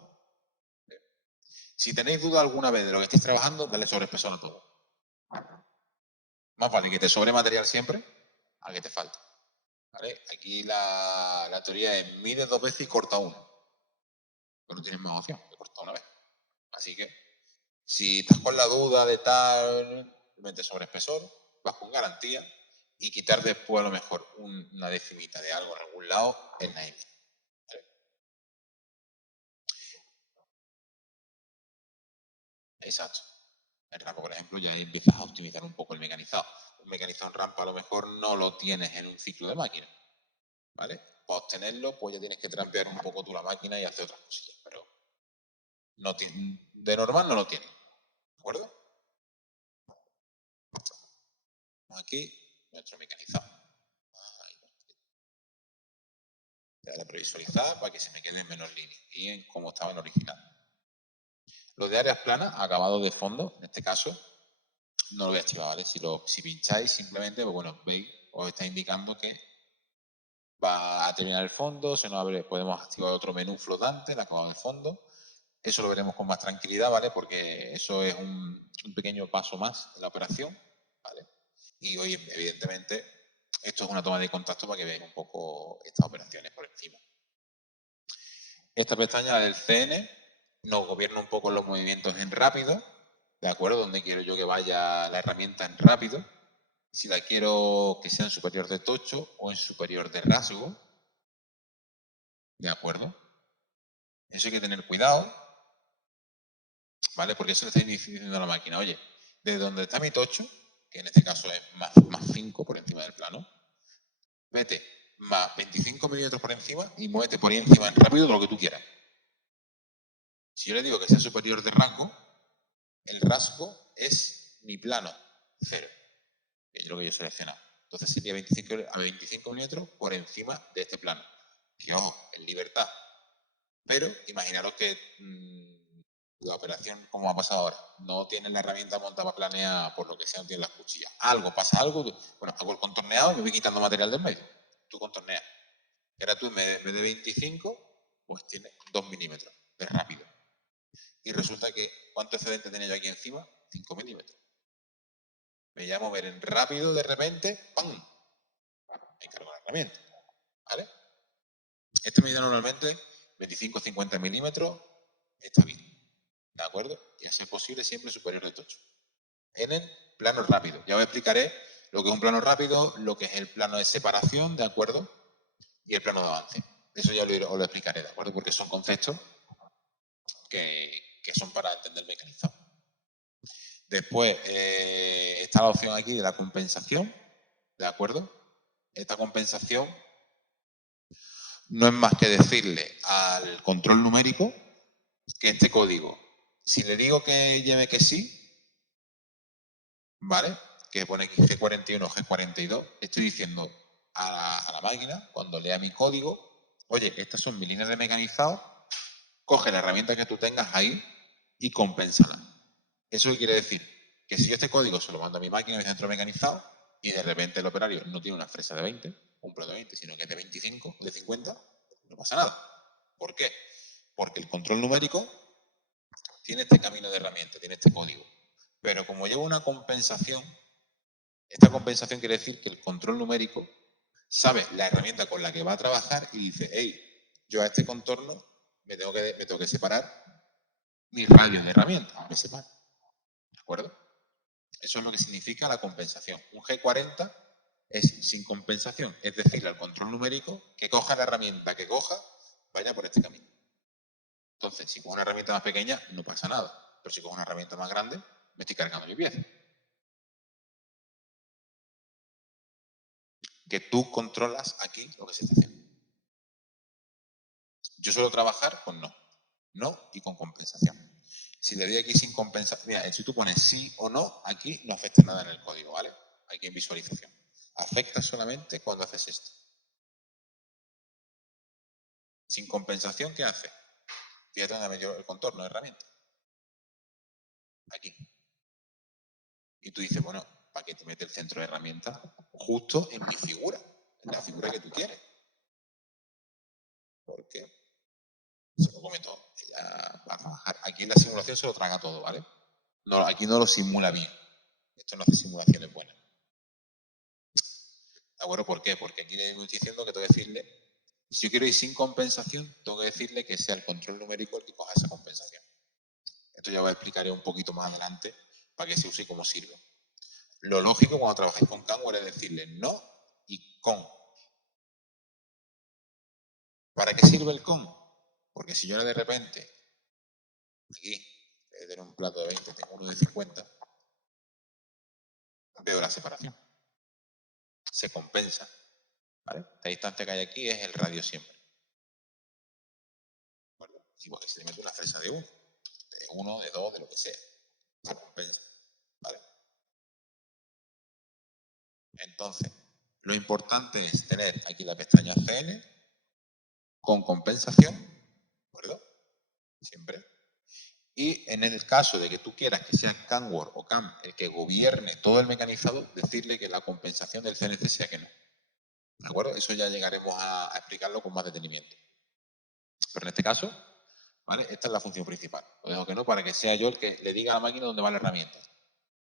Si tenéis duda alguna vez de lo que estáis trabajando, dale sobre espesor a todo. Más vale que te sobre material siempre a que te falte. ¿Vale? Aquí la teoría es mide 2 veces y corta 1. Pero no tienes más opción, te corta una vez. Así que, si estás con la duda de tal, mete sobre espesor, vas con garantía y quitar después a lo mejor una decimita de algo en algún lado es nada. ¿Vale? Exacto. En rampa, por ejemplo, ya empiezas a optimizar un poco el mecanizado. Un mecanizado en rampa a lo mejor no lo tienes en un ciclo de máquina. ¿Vale? Para obtenerlo, pues ya tienes que trampear un poco tú la máquina y hacer otras cosillas, pero no de normal no lo tiene. ¿De acuerdo? Aquí, nuestro mecanizado. Voy a darle a previsualizar para que se me quede en menor línea y en cómo estaba en original. Lo de áreas planas, acabado de fondo, en este caso, no lo voy a activar, ¿vale? Si pincháis simplemente, pues bueno, veis, os está indicando que va a terminar el fondo, se nos abre, podemos activar otro menú flotante, el acabado del fondo, Eso lo veremos con más tranquilidad, ¿vale? Porque eso es un pequeño paso más en la operación, ¿vale? Y hoy, evidentemente, esto es una toma de contacto para que veáis un poco estas operaciones por encima. Esta pestaña del CN nos gobierna un poco los movimientos en rápido, ¿de acuerdo? Donde quiero yo que vaya la herramienta en rápido. Si la quiero que sea en superior de tocho o en superior de rasgo, ¿de acuerdo? Eso hay que tener cuidado, ¿vale? Porque eso le está diciendo a la máquina, oye, de donde está mi tocho, que en este caso es más 5 por encima del plano, vete más 25 milímetros por encima y muévete por ahí encima en rápido todo lo que tú quieras. Si yo le digo que sea superior de rango, el rasgo es mi plano, 0, que es lo que yo he seleccionado. Entonces sería 25 milímetros por encima de este plano. Que ojo, en libertad. Pero imaginaros que la operación, como ha pasado ahora, no tienen la herramienta montada planeada, por lo que sea, no tienen las cuchillas. Pasa algo, bueno, hago el contorneado y me voy quitando material del medio. Tú contorneas. Y ahora tú, en vez de 25, pues tienes 2 milímetros de rápido. Y resulta que, ¿cuánto excedente tenía yo aquí encima? 5 milímetros. Me voy a mover en rápido de repente, ¡pam! Me cargo la herramienta, ¿vale? Esta medida normalmente, 25-50 milímetros, está bien, ¿de acuerdo? Y a ser posible siempre superior de tocho. En el plano rápido. Ya os explicaré lo que es un plano rápido, lo que es el plano de separación, ¿de acuerdo? Y el plano de avance. Eso ya os lo explicaré, ¿de acuerdo? Porque son conceptos que son para entender mecanizado. Después está la opción aquí de la compensación, ¿de acuerdo? Esta compensación no es más que decirle al control numérico que este código, si le digo que lleve que sí, ¿vale? Que pone aquí G41, G42, estoy diciendo a la máquina, cuando lea mi código, oye, estas son mis líneas de mecanizado, coge la herramienta que tú tengas ahí y compénsala. ¿Eso qué quiere decir? Que si yo este código se lo mando a mi máquina de centro mecanizado y de repente el operario no tiene una fresa de 20, un pro de 20, sino que es de 25 o de 50, no pasa nada. ¿Por qué? Porque el control numérico tiene este camino de herramienta, tiene este código. Pero como lleva una compensación, esta compensación quiere decir que el control numérico sabe la herramienta con la que va a trabajar y dice, hey, yo a este contorno me tengo que separar mis radios de herramienta, me separo. ¿De acuerdo? Eso es lo que significa la compensación. Un G40 es sin compensación, es decirle al control numérico que coja la herramienta que coja, vaya por este camino. Entonces, si cojo una herramienta más pequeña, no pasa nada. Pero si cojo una herramienta más grande, me estoy cargando mi pieza. Que tú controlas aquí lo que se está haciendo. Yo suelo trabajar con no. No y con compensación. Si le doy aquí sin compensación, mira, si tú pones sí o no, aquí no afecta nada en el código, ¿vale? Aquí en visualización. Afecta solamente cuando haces esto. Sin compensación, ¿qué hace? Fíjate dónde me llevo el contorno de herramienta. Aquí. Y tú dices, bueno, ¿para qué te mete el centro de herramienta? Justo en mi figura, en la figura que tú quieres. Porque se lo come todo. Ella va a trabajar. Aquí en la simulación se lo traga todo, ¿vale? No, aquí no lo simula bien. Esto no hace simulaciones buenas. ¿De acuerdo? ¿Por qué? Porque aquí le estoy diciendo que tengo que decirle, si yo quiero ir sin compensación, tengo que decirle que sea el control numérico el que coja esa compensación. Esto ya os explicaré un poquito más adelante para que se use y cómo sirve. Lo lógico cuando trabajáis con Kanware es decirle no y con. ¿Para qué sirve el con? Porque si yo ahora de repente, aquí, en vez de un plato de 20, tengo uno de 50, veo la separación. Se compensa. ¿Vale? Esta distancia que hay aquí es el radio siempre. ¿Vale? Y porque se le mete una fresa de 1, de 2, de lo que sea. Se compensa. ¿Vale? Entonces, lo importante es tener aquí la pestaña CN con compensación, ¿de acuerdo? Siempre. Y en el caso de que tú quieras que sea Kanware o CAM el que gobierne todo el mecanizado, decirle que la compensación del CNC sea que no. ¿De acuerdo? Eso ya llegaremos a explicarlo con más detenimiento. Pero en este caso, ¿vale? Esta es la función principal. Lo dejo que no para que sea yo el que le diga a la máquina dónde va la herramienta.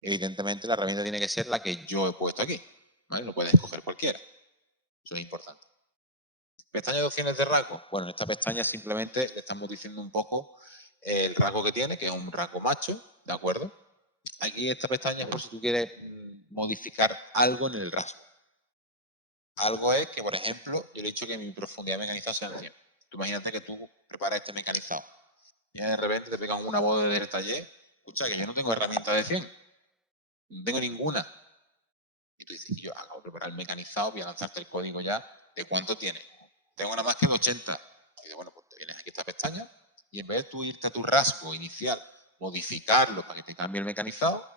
Evidentemente, la herramienta tiene que ser la que yo he puesto aquí, ¿vale? No puedes escoger cualquiera. Eso es importante. Pestaña de opciones de rasgo. Bueno, en esta pestaña simplemente le estamos diciendo un poco el rasgo que tiene, que es un rasgo macho, ¿de acuerdo? Aquí esta pestaña es por si tú quieres modificar algo en el rasgo. Algo es que, por ejemplo, yo le he dicho que mi profundidad mecanizada sea 100. Tú imagínate que tú preparas este mecanizado y de repente te pegan una voz del taller. Escucha, que yo no tengo herramienta de 100. No tengo ninguna. Y tú dices, yo acabo de preparar el mecanizado, voy a lanzarte el código ya. ¿De cuánto tiene? Tengo nada más que de 80. Y dices, bueno, pues te vienes aquí a esta pestaña y en vez de tú irte a tu rasgo inicial, modificarlo para que te cambie el mecanizado,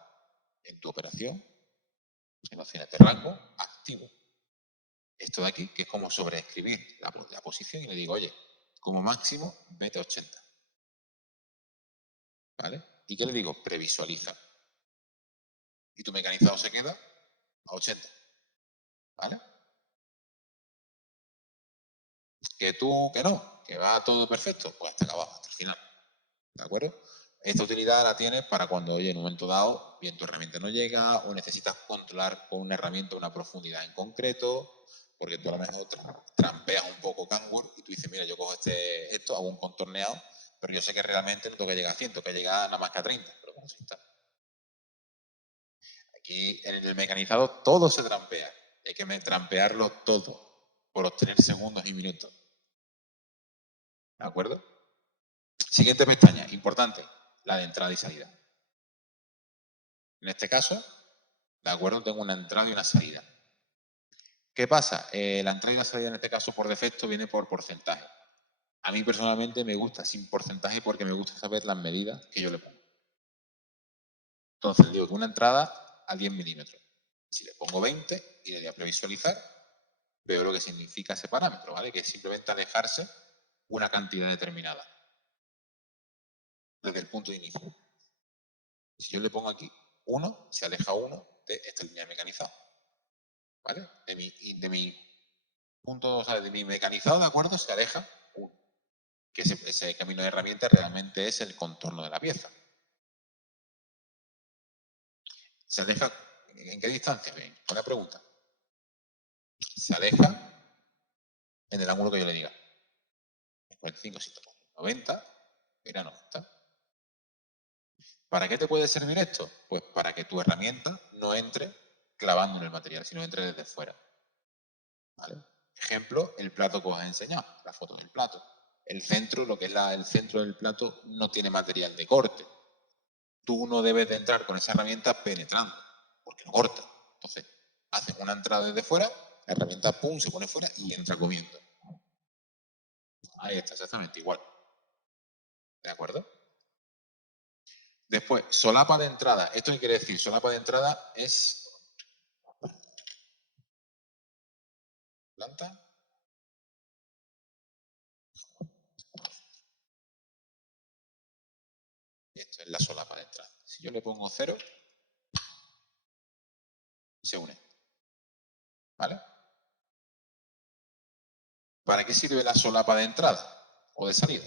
en tu operación, en opciones de rango, activo esto de aquí, que es como sobreescribir la posición y le digo, oye, como máximo, vete a 80. ¿Vale? ¿Y qué le digo? Previsualiza. Y tu mecanizado se queda a 80. ¿Vale? Que tú, que no, que va todo perfecto, pues hasta acá hasta el final. ¿De acuerdo? Esta utilidad la tienes para cuando, oye, en un momento dado, bien tu herramienta no llega o necesitas controlar con una herramienta una profundidad en concreto, porque tú a lo mejor trampeas un poco Kangur y tú dices, mira, yo cojo esto, hago un contorneado, pero yo sé que realmente no tengo que llegar a 100, tengo que llegar nada más que a 30, pero bueno, sí está. Aquí en el mecanizado todo se trampea, hay que trampearlo todo por obtener segundos y minutos. ¿De acuerdo? Siguiente pestaña, importante, la de entrada y salida. En este caso, ¿de acuerdo? Tengo una entrada y una salida. ¿Qué pasa? La entrada y la salida en este caso por defecto viene por porcentaje. A mí personalmente me gusta sin porcentaje porque me gusta saber las medidas que yo le pongo. Entonces digo que una entrada a 10 milímetros. Si le pongo 20 y le doy a previsualizar, veo lo que significa ese parámetro, ¿vale? Que es simplemente alejarse una cantidad determinada desde el punto de inicio. Si yo le pongo aquí 1, se aleja 1 de esta línea mecanizada, ¿vale? De mi punto, o sea, de mi mecanizado, ¿de acuerdo? Se aleja 1. Que ese camino de herramientas realmente es el contorno de la pieza. ¿Se aleja en qué distancia? Bien, buena pregunta. Se aleja en el ángulo que yo le diga. 45, si te pongo 90, era 90. ¿Para qué te puede servir esto? Pues para que tu herramienta no entre clavando en el material, sino entre desde fuera. ¿Vale? Ejemplo, el plato que os he enseñado, la foto del plato. El centro, lo que es el centro del plato, no tiene material de corte. Tú no debes de entrar con esa herramienta penetrando, porque no corta. Entonces, haces una entrada desde fuera, la herramienta pum, se pone fuera y entra comiendo. Ahí está, exactamente igual. ¿De acuerdo? Después, solapa de entrada. ¿Esto qué quiere decir? Solapa de entrada es planta. Y esto es la solapa de entrada. Si yo le pongo 0, se une. ¿Vale? ¿Para qué sirve la solapa de entrada o de salida?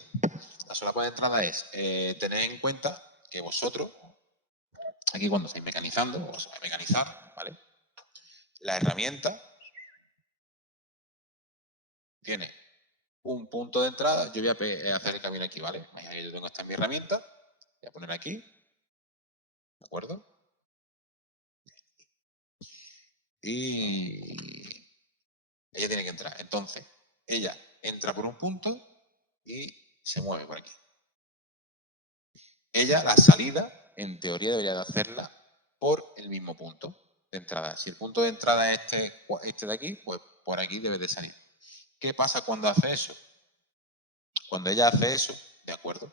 La solapa de entrada es tener en cuenta que vosotros, aquí cuando estáis mecanizando, o se va a mecanizar, ¿vale? La herramienta tiene un punto de entrada. Yo voy a hacer el camino aquí, ¿vale? Yo tengo esta en mi herramienta. Voy a poner aquí. ¿De acuerdo? Y ella tiene que entrar. Entonces, ella entra por un punto y se mueve por aquí. Ella, la salida, en teoría debería de hacerla por el mismo punto de entrada. Si el punto de entrada es este de aquí, pues por aquí debe de salir. ¿Qué pasa cuando hace eso? Cuando ella hace eso, ¿de acuerdo?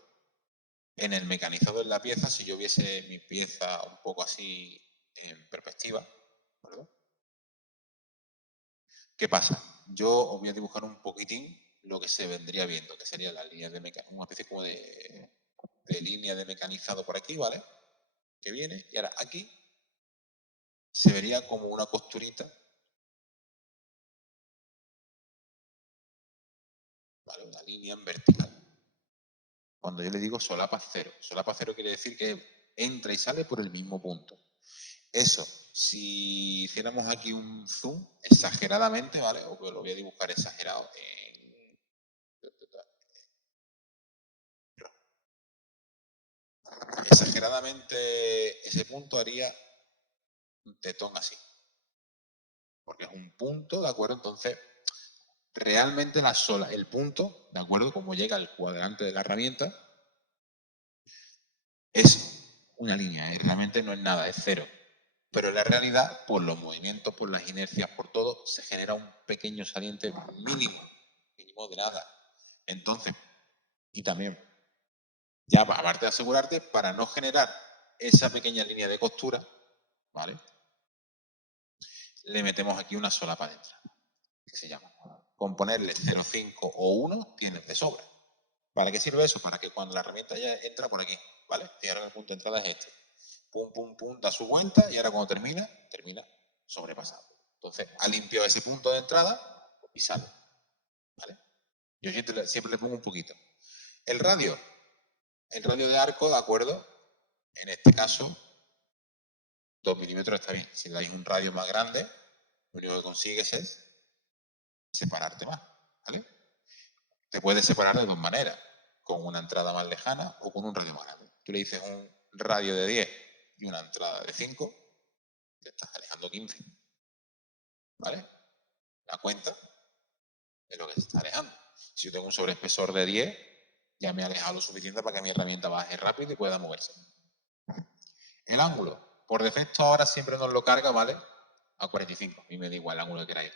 En el mecanizado de la pieza, si yo viese mi pieza un poco así en perspectiva, ¿de acuerdo? ¿Qué pasa? Yo os voy a dibujar un poquitín lo que se vendría viendo, que sería la línea de mecanizado, una especie como de línea de mecanizado por aquí, ¿vale? Que viene, y ahora aquí se vería como una costurita, ¿vale? Una línea en vertical. Cuando yo le digo solapa cero. Solapa cero quiere decir que entra y sale por el mismo punto. Eso, si hiciéramos aquí un zoom exageradamente, ¿vale? O que lo voy a dibujar exagerado exageradamente ese punto haría un tetón así. Porque es un punto, ¿de acuerdo? Entonces, realmente el punto, ¿de acuerdo? Como llega al cuadrante de la herramienta, es una línea, realmente no es nada, es cero. Pero en la realidad, por los movimientos, por las inercias, por todo, se genera un pequeño saliente mínimo de nada. Entonces, y también, ya aparte de asegurarte, para no generar esa pequeña línea de costura, ¿vale? Le metemos aquí una solapa de entrada, que se llama. Con ponerle 0,5 o 1 tienes de sobra. ¿Para qué sirve eso? Para que cuando la herramienta ya entra por aquí, ¿vale? Y ahora el punto de entrada es este. Pum, pum, pum, da su vuelta y ahora cuando termina sobrepasado. Entonces, ha limpiado ese punto de entrada y sale, ¿vale? Yo siempre le pongo un poquito. El radio de arco, ¿de acuerdo? En este caso, 2 milímetros está bien. Si le dais un radio más grande, lo único que consigues es separarte más, ¿vale? Te puedes separar de dos maneras, con una entrada más lejana o con un radio más grande. Tú le dices un radio de 10 y una entrada de 5, te estás alejando 15, ¿vale? La cuenta de lo que se está alejando. Si yo tengo un sobreespesor de 10, ya me he alejado lo suficiente para que mi herramienta baje rápido y pueda moverse. El ángulo, por defecto ahora siempre nos lo carga, ¿vale? A 45, a mí me da igual el ángulo que queráis.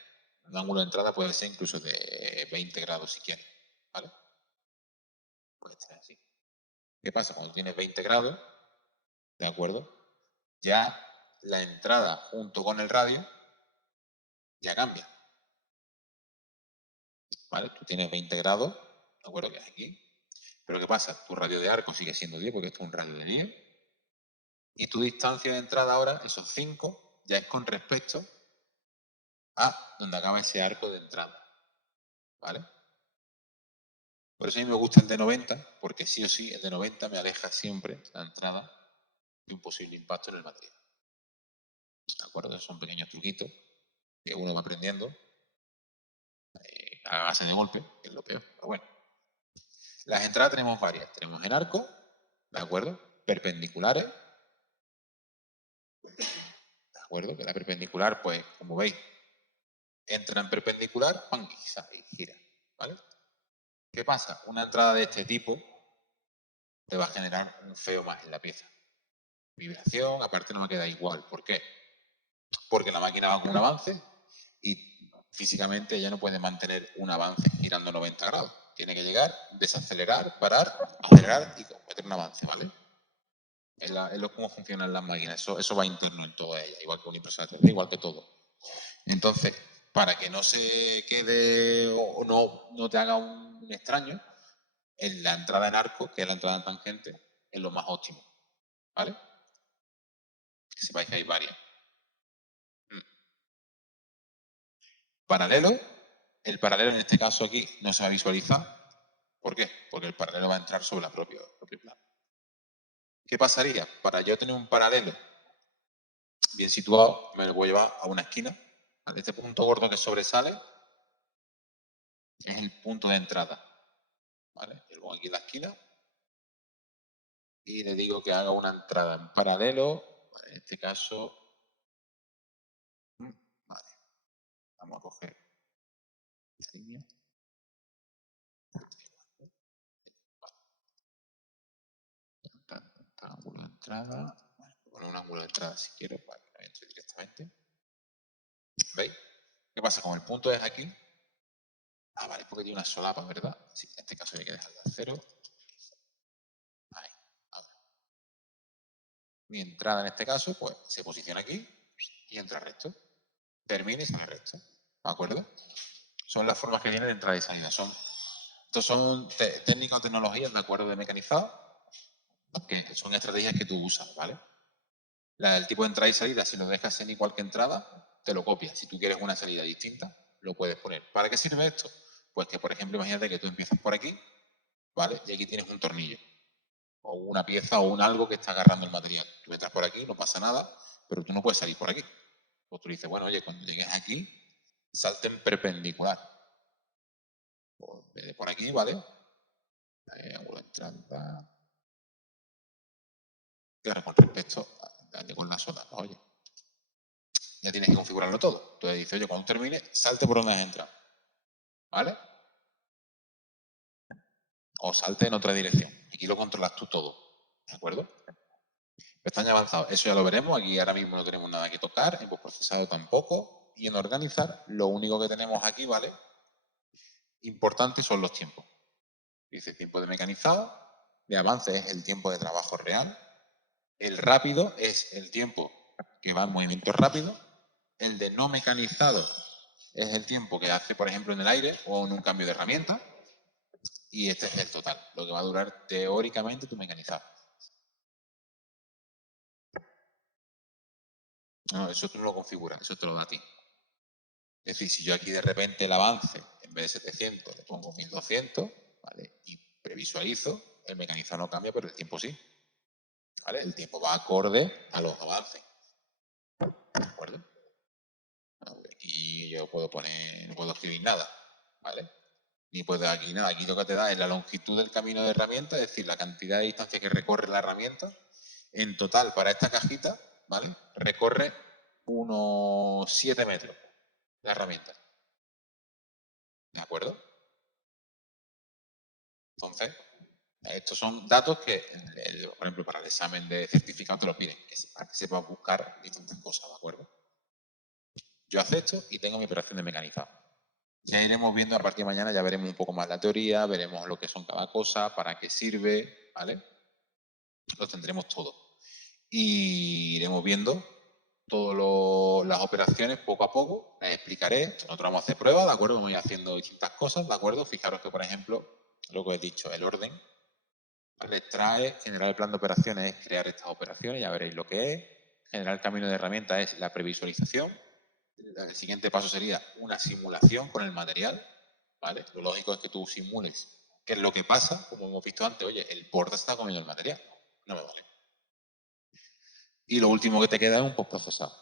El ángulo de entrada puede ser incluso de 20 grados si quieres, ¿vale? Puede ser así. ¿Qué pasa? Cuando tienes 20 grados, ¿de acuerdo? Ya la entrada junto con el radio ya cambia. ¿Vale? Tú tienes 20 grados, ¿de acuerdo? Que es aquí. Pero ¿qué pasa? Tu radio de arco sigue siendo 10 porque esto es un radio de 10. Y tu distancia de entrada ahora, esos 5, ya es con respecto a donde acaba ese arco de entrada. ¿Vale? Por eso a mí me gusta el de 90, porque sí o sí el de 90 me aleja siempre la entrada de un posible impacto en el material. ¿De acuerdo? Son pequeños truquitos que uno va aprendiendo a base de golpe, que es lo peor. Pero bueno. Las entradas tenemos varias. Tenemos en arco, ¿de acuerdo? Perpendiculares. ¿De acuerdo? Que la perpendicular, pues, como veis, entra en perpendicular, ¡pam! Y gira. ¿Vale? ¿Qué pasa? Una entrada de este tipo te va a generar un feo más en la pieza. Vibración, aparte no me queda igual. ¿Por qué? Porque la máquina va con un avance y físicamente ya no puede mantener un avance girando 90 grados. Tiene que llegar, desacelerar, parar, acelerar y meter un avance, ¿vale? Es cómo funcionan las máquinas. Eso va interno en toda ella, igual que una impresora 3D, igual que todo. Entonces, para que no se quede o no te haga un extraño, en la entrada en arco, que es la entrada en tangente, es lo más óptimo. ¿Vale? Que sepáis que hay varias. Paralelo. El paralelo en este caso aquí no se va a visualizar. ¿Por qué? Porque el paralelo va a entrar sobre el propio plano. ¿Qué pasaría? Para yo tener un paralelo bien situado, me lo voy a llevar a una esquina. Este punto gordo que sobresale es el punto de entrada. ¿Vale? Yo lo pongo aquí en la esquina y le digo que haga una entrada en paralelo. En este caso, vale, vamos a coger esta línea. Ángulo de entrada. Bueno, poner un ángulo de entrada si quiero para que no entre directamente. ¿Veis? ¿Qué pasa? Como el punto es aquí. Ah, vale, porque tiene una solapa, ¿verdad? Sí, en este caso hay que dejarla a 0. Ahí. Ahora. Mi entrada en este caso, pues se posiciona aquí y entra recto. Termina y sale recto. ¿De acuerdo? Son las formas que vienen de entrada y salida. Estos son técnicas o tecnologías, de acuerdo, de mecanizado, que son estrategias que tú usas, ¿vale? El tipo de entrada y salida, si lo dejas en igual que entrada, te lo copias. Si tú quieres una salida distinta, lo puedes poner. ¿Para qué sirve esto? Pues que, por ejemplo, imagínate que tú empiezas por aquí, ¿vale? Y aquí tienes un tornillo, o una pieza, o un algo que está agarrando el material. Tú entras por aquí, no pasa nada, pero tú no puedes salir por aquí. Pues tú dices, bueno, oye, cuando llegues aquí, salte en perpendicular. Pues, en vez de por aquí, ¿vale? Ángulo de entrada. Claro, con respecto a con la sola, pues, oye, ya tienes que configurarlo todo. Entonces dices, oye, cuando termine, salte por donde has entrado, ¿vale? O salte en otra dirección. Aquí lo controlas tú todo, ¿de acuerdo? Pestaña avanzado, eso ya lo veremos. Aquí ahora mismo no tenemos nada que tocar, en postprocesado tampoco. Y en organizar, lo único que tenemos aquí, ¿vale? Importante son los tiempos. Dice tiempo de mecanizado, de avance es el tiempo de trabajo real, el rápido es el tiempo que va en movimiento rápido, el de no mecanizado es el tiempo que hace, por ejemplo, en el aire o en un cambio de herramienta, y este es el total, lo que va a durar teóricamente tu mecanizado. No, eso tú no lo configuras, eso te lo da a ti. Es decir, si yo aquí de repente el avance, en vez de 700, le pongo 1200, ¿vale? Y previsualizo, el mecanizado no cambia, pero el tiempo sí. ¿Vale? El tiempo va acorde a los avances. ¿De acuerdo? Aquí yo puedo poner, no puedo escribir nada, ¿vale? Ni puedo aquí nada. Aquí lo que te da es la longitud del camino de herramienta, es decir, la cantidad de distancia que recorre la herramienta. En total, para esta cajita, ¿vale? Recorre unos 7 metros la herramienta. ¿De acuerdo? Entonces, estos son datos que, por ejemplo, para el examen de certificado te lo piden, para que sepas buscar distintas cosas, ¿de acuerdo? Yo acepto y tengo mi operación de mecanizado. Ya iremos viendo a partir de mañana, ya veremos un poco más la teoría, veremos lo que son cada cosa, para qué sirve, ¿vale? Lo tendremos todo. Y iremos viendo todas las operaciones poco a poco, les explicaré, nosotros vamos a hacer pruebas, ¿de acuerdo? Vamos a ir haciendo distintas cosas, ¿de acuerdo? Fijaros que, por ejemplo, lo que he dicho, el orden, ¿vale? Trae, generar el plan de operaciones es crear estas operaciones, ya veréis lo que es. Generar el camino de herramienta es la previsualización. El siguiente paso sería una simulación con el material, ¿vale? Lo lógico es que tú simules qué es lo que pasa, como hemos visto antes, oye, el porta está comiendo el material, no me vale. Y lo último que te queda es un postprocesado.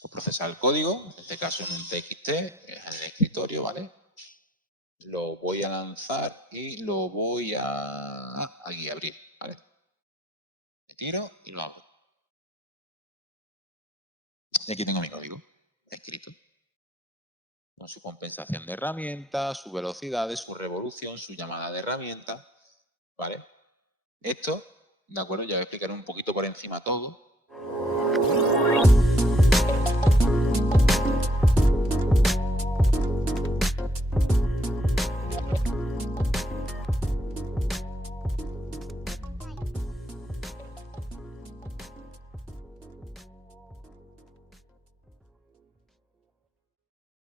Postprocesar el código, en este caso en un TXT, que es en el escritorio, ¿vale? Lo voy a lanzar y lo voy a aquí abrir, ¿vale? Me tiro y lo abro. Y aquí tengo mi código escrito, con su compensación de herramientas, su velocidad, su revolución, su llamada de herramienta, ¿vale? Esto, ¿de acuerdo? Ya voy a explicar un poquito por encima todo.